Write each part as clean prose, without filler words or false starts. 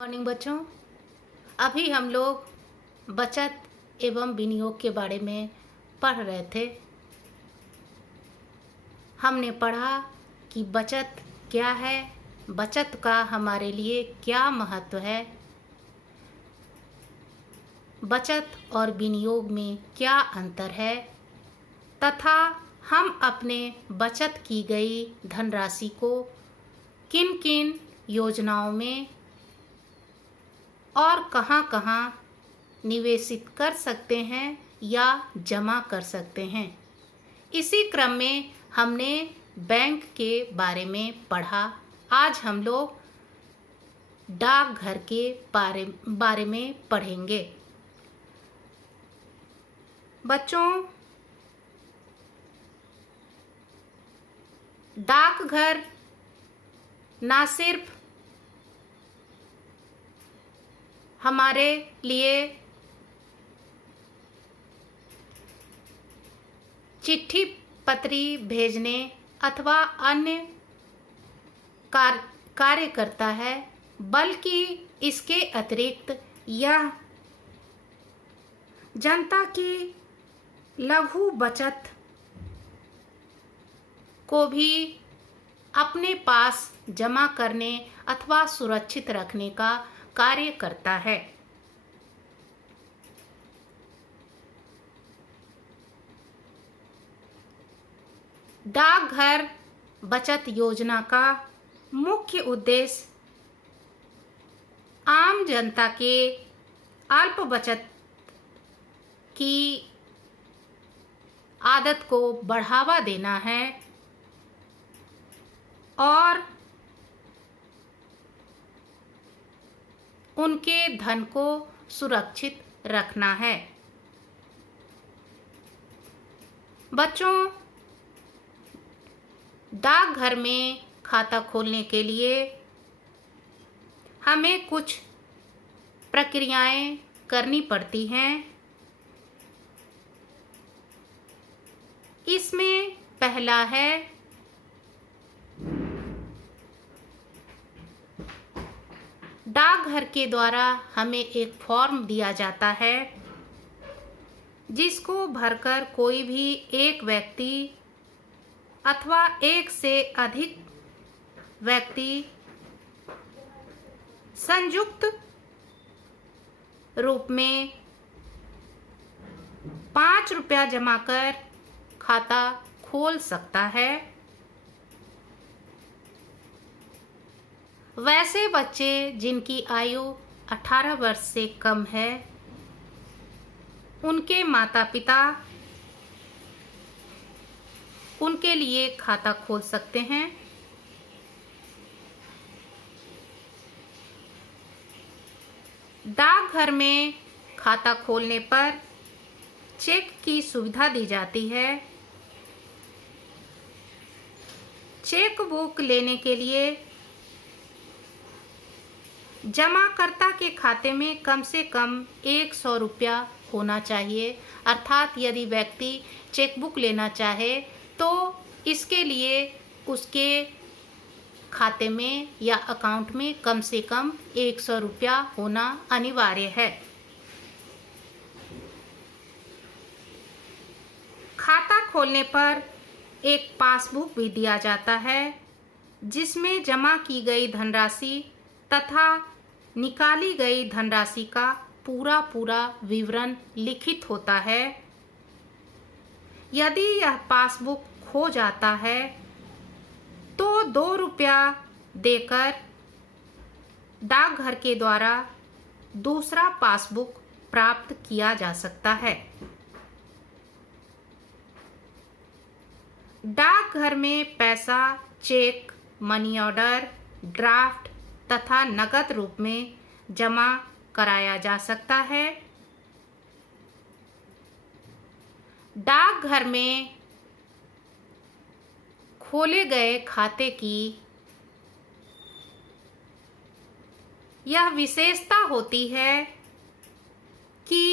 Morning बच्चों। अभी हम लोग बचत एवं विनियोग के बारे में पढ़ रहे थे। हमने पढ़ा कि बचत क्या है, बचत का हमारे लिए क्या महत्व है, बचत और विनियोग में क्या अंतर है तथा हम अपने बचत की गई धनराशि को किन किन योजनाओं में और कहाँ-कहाँ निवेशित कर सकते हैं या जमा कर सकते हैं। इसी क्रम में हमने बैंक के बारे में पढ़ा। आज हम लोग डाकघर के बारे में पढ़ेंगे। बच्चों, डाकघर ना सिर्फ हमारे लिए चिट्ठी पत्री भेजने अथवा अन्य कार्य करता है, बल्कि इसके अतिरिक्त यह जनता की लघु बचत को भी अपने पास जमा करने अथवा सुरक्षित रखने का कार्य करता है। डाकघर बचत योजना का मुख्य उद्देश्य आम जनता के अल्प बचत की आदत को बढ़ावा देना है और उनके धन को सुरक्षित रखना है। बच्चों, डाकघर में खाता खोलने के लिए हमें कुछ प्रक्रियाएं करनी पड़ती हैं। इसमें पहला है डाकघर के द्वारा हमें एक फॉर्म दिया जाता है, जिसको भरकर कोई भी एक व्यक्ति अथवा एक से अधिक व्यक्ति संयुक्त रूप में 5 रुपया जमा कर खाता खोल सकता है। वैसे बच्चे जिनकी आयु 18 वर्ष से कम है, उनके माता पिता उनके लिए खाता खोल सकते हैं। डाकघर में खाता खोलने पर चेक की सुविधा दी जाती है। चेक बुक लेने के लिए जमाकर्ता के खाते में कम से कम 100 रुपया होना चाहिए। अर्थात यदि व्यक्ति चेकबुक लेना चाहे तो इसके लिए उसके खाते में या अकाउंट में कम से कम 100 रुपया होना अनिवार्य है। खाता खोलने पर एक पासबुक भी दिया जाता है, जिसमें जमा की गई धनराशि तथा निकाली गई धनराशि का पूरा विवरण लिखित होता है। यदि यह पासबुक खो जाता है तो 2 रुपया देकर डाकघर के द्वारा दूसरा पासबुक प्राप्त किया जा सकता है। डाकघर में पैसा चेक, मनी ऑर्डर, ड्राफ्ट तथा नकद रूप में जमा कराया जा सकता है। डाकघर में खोले गए खाते की यह विशेषता होती है कि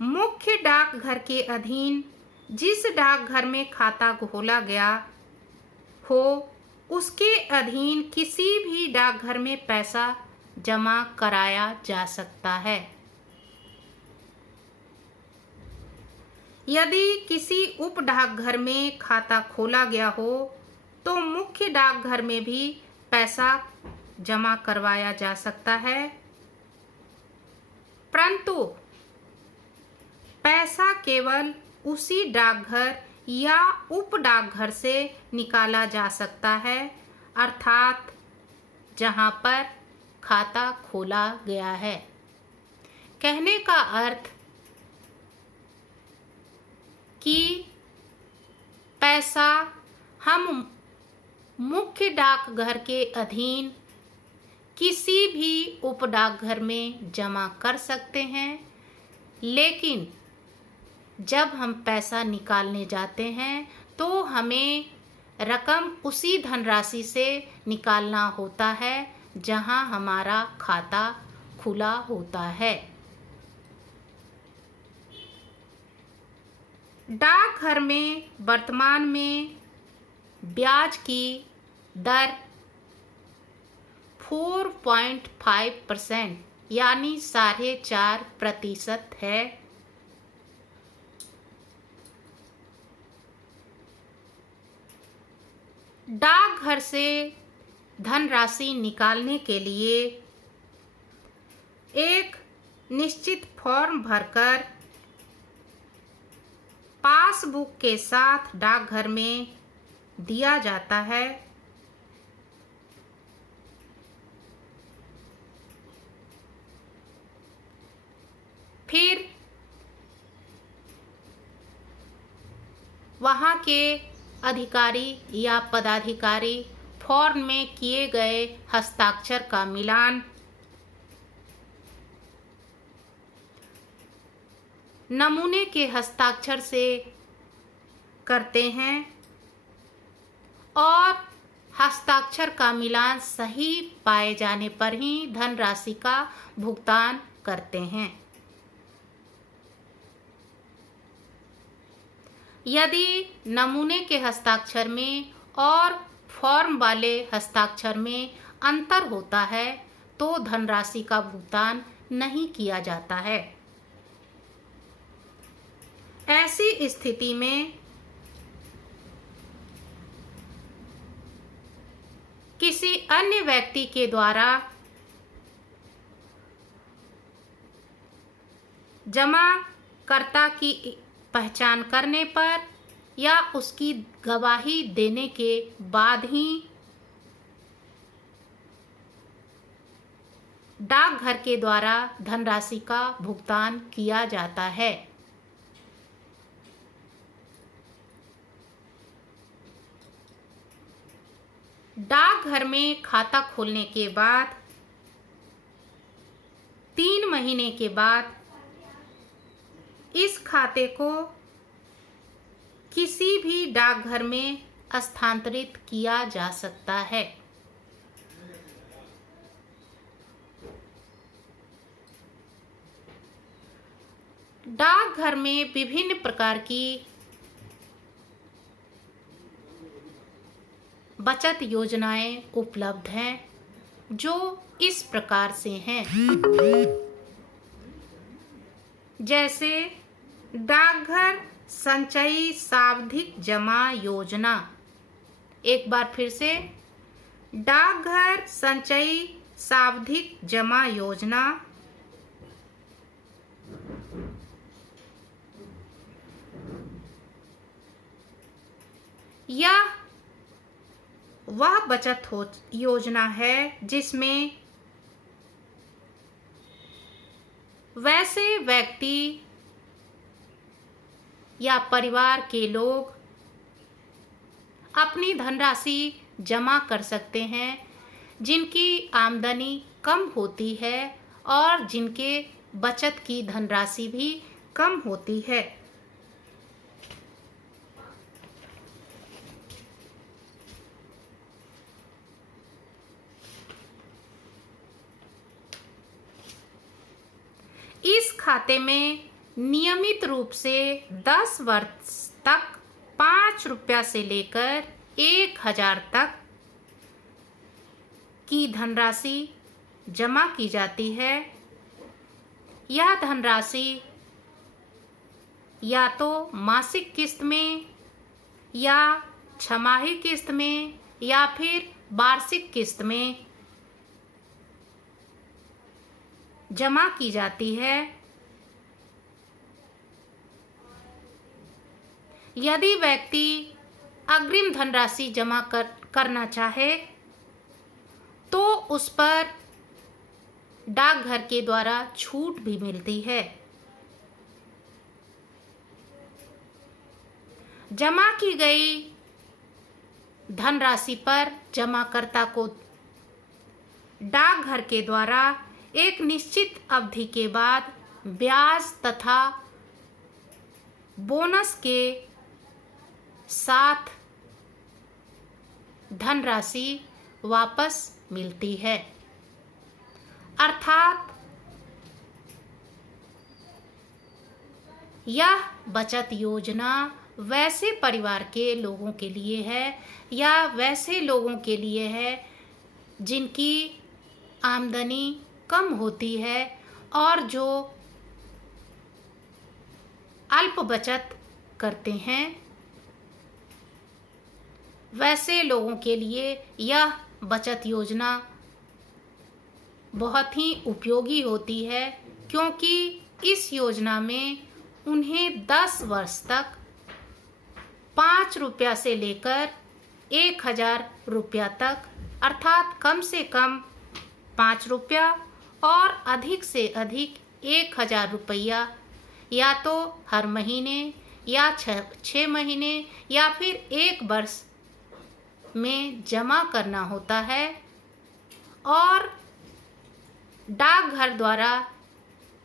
मुख्य डाकघर के अधीन जिस डाकघर में खाता खोला गया हो, उसके अधीन किसी भी डाकघर में पैसा जमा कराया जा सकता है। यदि किसी उप डाकघर में खाता खोला गया हो तो मुख्य डाकघर में भी पैसा जमा करवाया जा सकता है, परंतु पैसा केवल उसी डाकघर या उप डाकघर से निकाला जा सकता है, अर्थात जहां पर खाता खोला गया है। कहने का अर्थ कि पैसा हम मुख्य डाकघर के अधीन किसी भी उप डाकघर में जमा कर सकते हैं, लेकिन जब हम पैसा निकालने जाते हैं तो हमें रकम उसी धनराशि से निकालना होता है जहां हमारा खाता खुला होता है। डाकघर में वर्तमान में ब्याज की दर 4.5% यानी 4.5% है। डाकघर से धनराशि निकालने के लिए एक निश्चित फॉर्म भरकर पासबुक के साथ डाकघर में दिया जाता है। फिर वहाँ के अधिकारी या पदाधिकारी फॉर्म में किए गए हस्ताक्षर का मिलान नमूने के हस्ताक्षर से करते हैं और हस्ताक्षर का मिलान सही पाए जाने पर ही धनराशि का भुगतान करते हैं। यदि नमूने के हस्ताक्षर में और फॉर्म वाले हस्ताक्षर में अंतर होता है तो धनराशि का भुगतान नहीं किया जाता है। ऐसी स्थिति में किसी अन्य व्यक्ति के द्वारा जमाकर्ता की पहचान करने पर या उसकी गवाही देने के बाद ही डाकघर के द्वारा धनराशि का भुगतान किया जाता है। डाकघर में खाता खोलने के बाद 3 महीने के बाद इस खाते को किसी भी डाकघर में स्थानांतरित किया जा सकता है। डाकघर में विभिन्न प्रकार की बचत योजनाएं उपलब्ध हैं जो इस प्रकार से हैं, जैसे डाकघर संचयी सावधिक जमा योजना। एक बार फिर से, डाकघर संचयी सावधिक जमा योजना यह वह बचत योजना है जिसमें वैसे व्यक्ति या परिवार के लोग अपनी धनराशि जमा कर सकते हैं जिनकी आमदनी कम होती है और जिनके बचत की धनराशि भी कम होती है। इस खाते में नियमित रूप से 10 वर्ष तक 5 रुपया से लेकर 1000 तक की धनराशि जमा की जाती है, यह धनराशि या तो मासिक किस्त में या छमाही किस्त में या फिर वार्षिक किस्त में जमा की जाती है। यदि व्यक्ति अग्रिम धनराशि जमा करना चाहे तो उस पर डाकघर के द्वारा छूट भी मिलती है। जमा की गई धनराशि पर जमाकर्ता को डाकघर के द्वारा एक निश्चित अवधि के बाद ब्याज तथा बोनस के साथ धनराशि वापस मिलती है। अर्थात यह बचत योजना वैसे परिवार के लोगों के लिए है या वैसे लोगों के लिए है जिनकी आमदनी कम होती है और जो अल्प बचत करते हैं, वैसे लोगों के लिए यह बचत योजना बहुत ही उपयोगी होती है, क्योंकि इस योजना में उन्हें 10 वर्ष तक 5 रुपया से लेकर 1000 रुपया तक, अर्थात कम से कम 5 रुपया और अधिक से अधिक 1000 रुपया या तो हर महीने या 6 महीने या फिर 1 वर्ष में जमा करना होता है और डाकघर द्वारा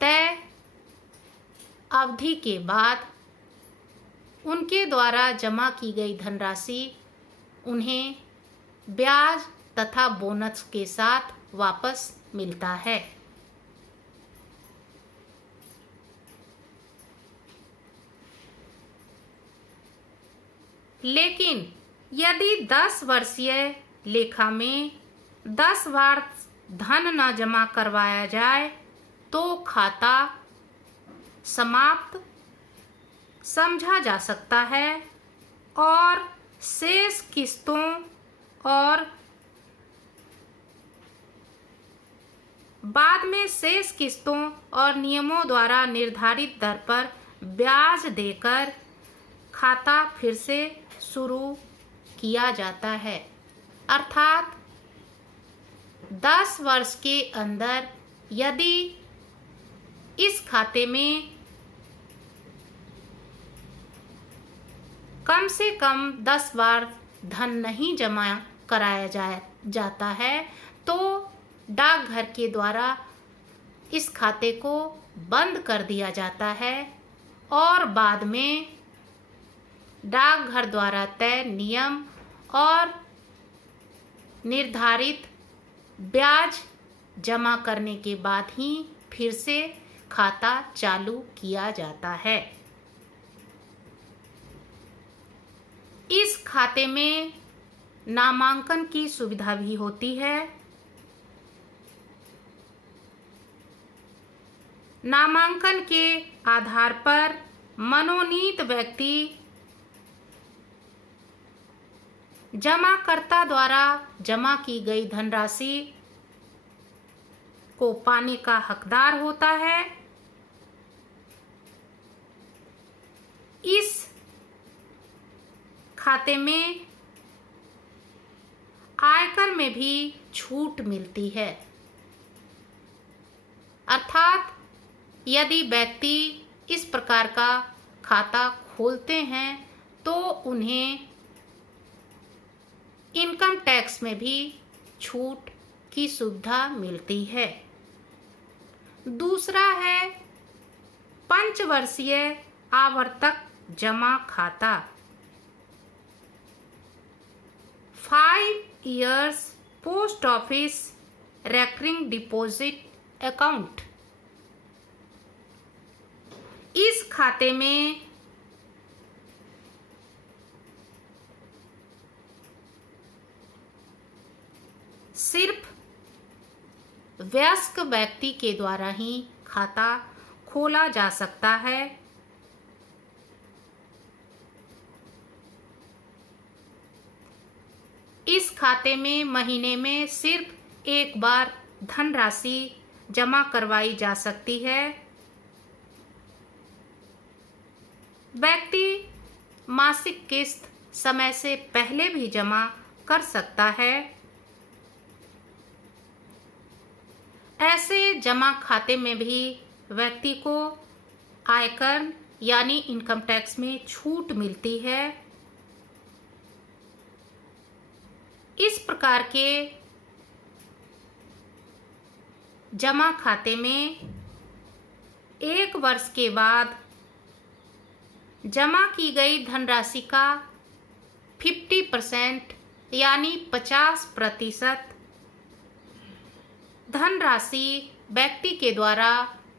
तय अवधि के बाद उनके द्वारा जमा की गई धनराशि उन्हें ब्याज तथा बोनस के साथ वापस मिलता है। लेकिन यदि 10 वर्षीय लेखा में 10 बार धन न जमा करवाया जाए तो खाता समाप्त समझा जा सकता है और शेष किस्तों और बाद में शेष किस्तों और नियमों द्वारा निर्धारित दर पर ब्याज देकर खाता फिर से शुरू किया जाता है। अर्थात 10 वर्ष के अंदर यदि इस खाते में कम से कम 10 बार धन नहीं जमा कराया जाता है तो डाकघर के द्वारा इस खाते को बंद कर दिया जाता है और बाद में डाकघर द्वारा तय नियम और निर्धारित ब्याज जमा करने के बाद ही फिर से खाता चालू किया जाता है। इस खाते में नामांकन की सुविधा भी होती है। नामांकन के आधार पर मनोनीत व्यक्ति जमाकर्ता द्वारा जमा की गई धनराशि को पाने का हकदार होता है। इस खाते में आयकर में भी छूट मिलती है। अर्थात यदि व्यक्ति इस प्रकार का खाता खोलते हैं तो उन्हें इनकम टैक्स में भी छूट की सुविधा मिलती है। दूसरा है पंचवर्षीय आवर्तक जमा खाता, 5 years post office recurring deposit account. इस खाते में सिर्फ वयस्क व्यक्ति के द्वारा ही खाता खोला जा सकता है। इस खाते में महीने में सिर्फ एक बार धनराशि जमा करवाई जा सकती है। व्यक्ति मासिक किस्त समय से पहले भी जमा कर सकता है। ऐसे जमा खाते में भी व्यक्ति को आयकर यानी इनकम टैक्स में छूट मिलती है। इस प्रकार के जमा खाते में 1 वर्ष के बाद जमा की गई धनराशि का 50% यानी 50% धनराशि व्यक्ति के द्वारा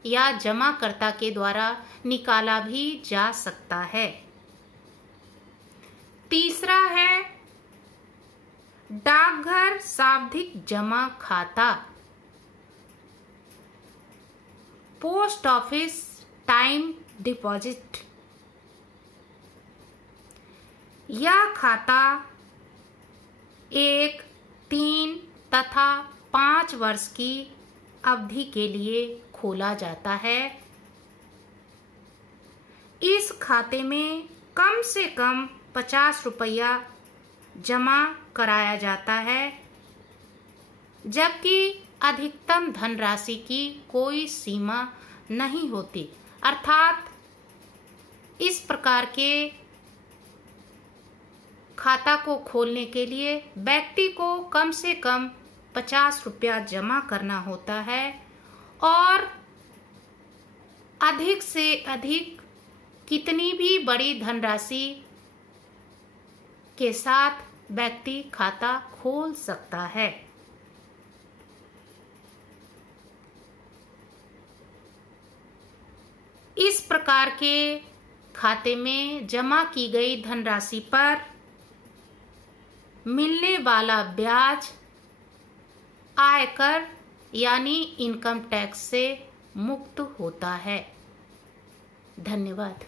या जमाकर्ता के द्वारा निकाला भी जा सकता है। तीसरा है डाकघर सावधिक जमा खाता, पोस्ट ऑफिस टाइम डिपॉजिट। यह खाता 1, 3 तथा 5 वर्ष की अवधि के लिए खोला जाता है। इस खाते में कम से कम 50 रुपया जमा कराया जाता है, जबकि अधिकतम धनराशि की कोई सीमा नहीं होती। अर्थात इस प्रकार के खाता को खोलने के लिए व्यक्ति को कम से कम 50 रुपया जमा करना होता है और अधिक से अधिक कितनी भी बड़ी धनराशि के साथ व्यक्ति खाता खोल सकता है। इस प्रकार के खाते में जमा की गई धनराशि पर मिलने वाला ब्याज आयकर यानी इनकम टैक्स से मुक्त होता है। धन्यवाद।